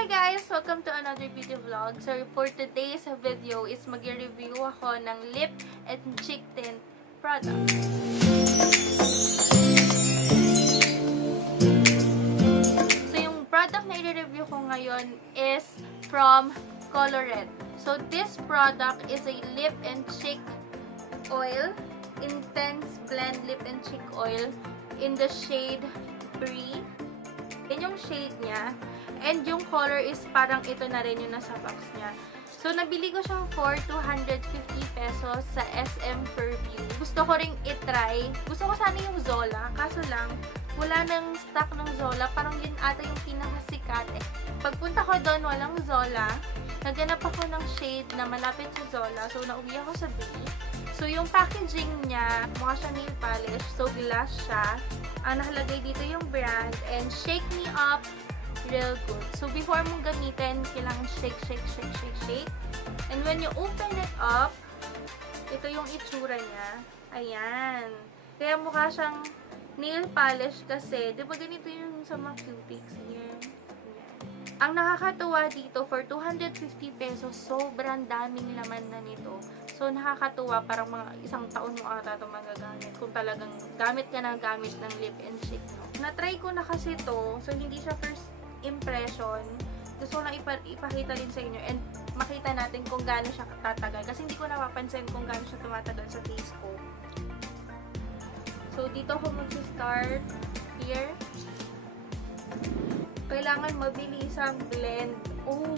Hi guys! Welcome to another beauty vlog. So for today's video is mag-review ako ng lip and cheek tint product. So yung product na i-review ko ngayon is from Colourette. So this product is a lip and cheek oil, intense blend lip and cheek oil in the shade Brie. Yan yung shade niya. And yung color is parang ito na rin yung nasa box niya. So, nabili ko siyang for 250 pesos sa SM Fairview. Gusto ko ring itry. Gusto ko sana yung Zola. Kaso lang, wala nang stock ng Zola. Parang yun ata yung pinakasikat. Pagpunta ko doon, walang Zola. Naghanap ako ng shade na malapit sa Zola. So, nauwi ako sa Brie. So, yung packaging niya, mukha siya nail polish. So, glass siya. Ang nakalagay dito yung brand. And Shake Me Up real good. So, before mong gamitin, kailangan shake. And when you open it up, ito yung itsura niya. Ayan. Kaya mukha siyang nail polish kasi, di ba ganito yung sa mga cuticles? Ayan. Ang nakakatuwa dito, for 250 pesos, sobrang daming laman na nito. So, nakakatuwa, parang mga isang taon mo ata ito magagamit. Kung talagang gamit ka ng gamit ng lip and cheek. No? Na-try ko na kasi to, so hindi siya first impression. Gusto ko lang ipakita din sa inyo and makita natin kung gaano siya tatagal. Kasi hindi ko napapansin kung gaano siya tumatagal sa face ko. So, dito ako mag-start. Here. Kailangan mabilis ang blend. Oh!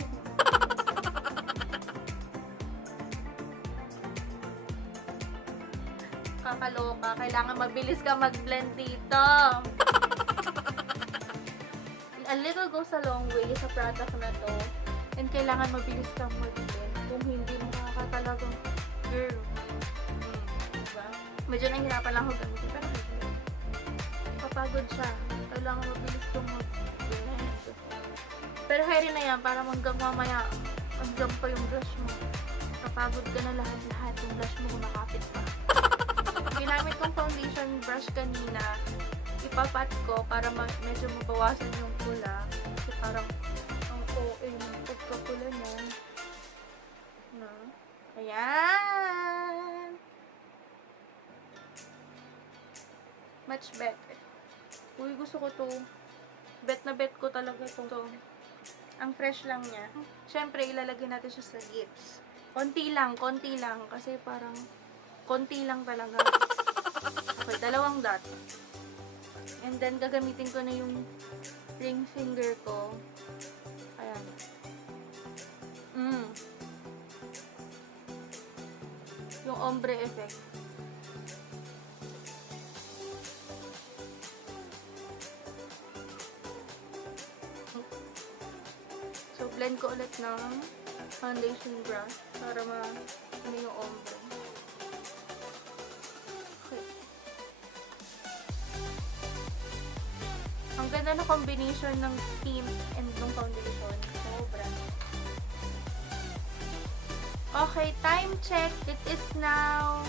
Kakaloka. Kailangan mabilis ka mag-blend dito. A little goes a long way sa product na to. And kailangan mabilis kang mag-blend. Kung hindi mo talagang girl. Diba? Medyo nahihirapan lang ako gamitin. Pero kapagod siya. Kailangan mabilis kang mag-blend. Pero hairy na yan. Para hanggang mamaya hanggang pa yung brush mo. Kapagod ka na lahat-lahat. Yung brush mo kumakapit pa. Ginamit kong foundation brush kanina. Ipapat ko para medyo mabawasan yung pula. Kasi parang ang OA yung pagkapula niya. No? Ayan! Much better. Uy, gusto ko to. Bet na bet ko talaga to. Ang fresh lang niya. Siyempre, ilalagay natin siya sa lips. Konti lang. Kasi parang konti lang talaga. Okay, 2 dot. And then, gagamitin ko na yung ring finger ko. Ayan. Yung ombre effect. So, blend ko ulit ng foundation brush para ano yung ombre. Ang ganda na combination ng tint and ng foundation. Sobra. Okay, time check. It is now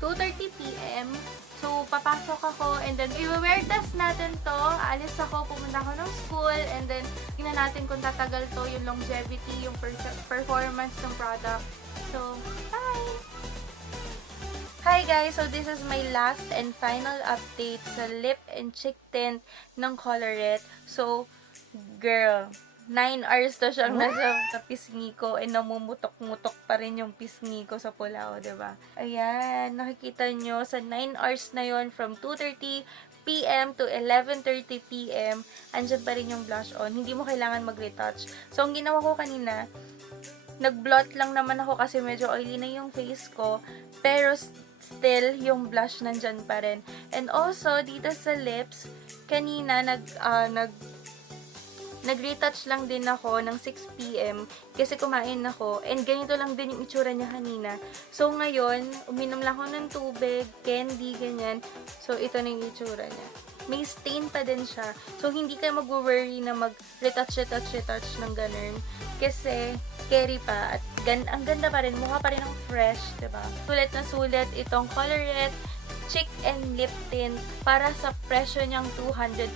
2:30 PM. So, papasok ako and then i-wear test natin to. Aalis ako, pumunta ako ng school and then tingnan natin kung tatagal to, yung longevity, yung performance ng product. So, bye! Hi guys! So, this is my last and final update sa lip and cheek tint ng Colourette. So, girl, 9 hours to siyang nasa pisngi ko and namumutok-mutok pa rin yung pisngi ko sa pulao, diba? Ayan, nakikita nyo, sa 9 hours na yon from 2:30 PM to 11:30 PM, andyan pa rin yung blush on. Hindi mo kailangan mag-retouch. So, ang ginawa ko kanina, nag-blot lang naman ako kasi medyo oily na yung face ko, pero still, yung blush nandyan pa rin. And also, dito sa lips, kanina, nag-retouch lang din ako ng 6 PM kasi kumain ako. And ganito lang din yung itsura niya kanina. So, ngayon, uminom lang ako ng tubig, candy, ganyan. So, ito na yung itsura niya. May stain pa din siya. So, hindi ka mag-worry na mag-retouch ng ganun. Kasi, carry pa. At ang ganda pa rin. Mukha pa rin ang fresh, diba? Sulit na sulit itong Colourette cheek and lip tint para sa presyo niyang 250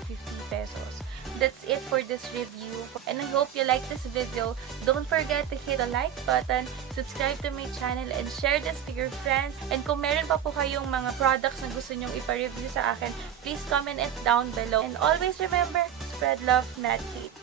pesos. that's it for this review. And I hope you like this video. Don't forget to hit the like button, subscribe to my channel, and share this to your friends. And kung meron pa po kayong mga products na gusto nyong ipa-review sa akin, please comment it down below. And always remember, spread love, not hate.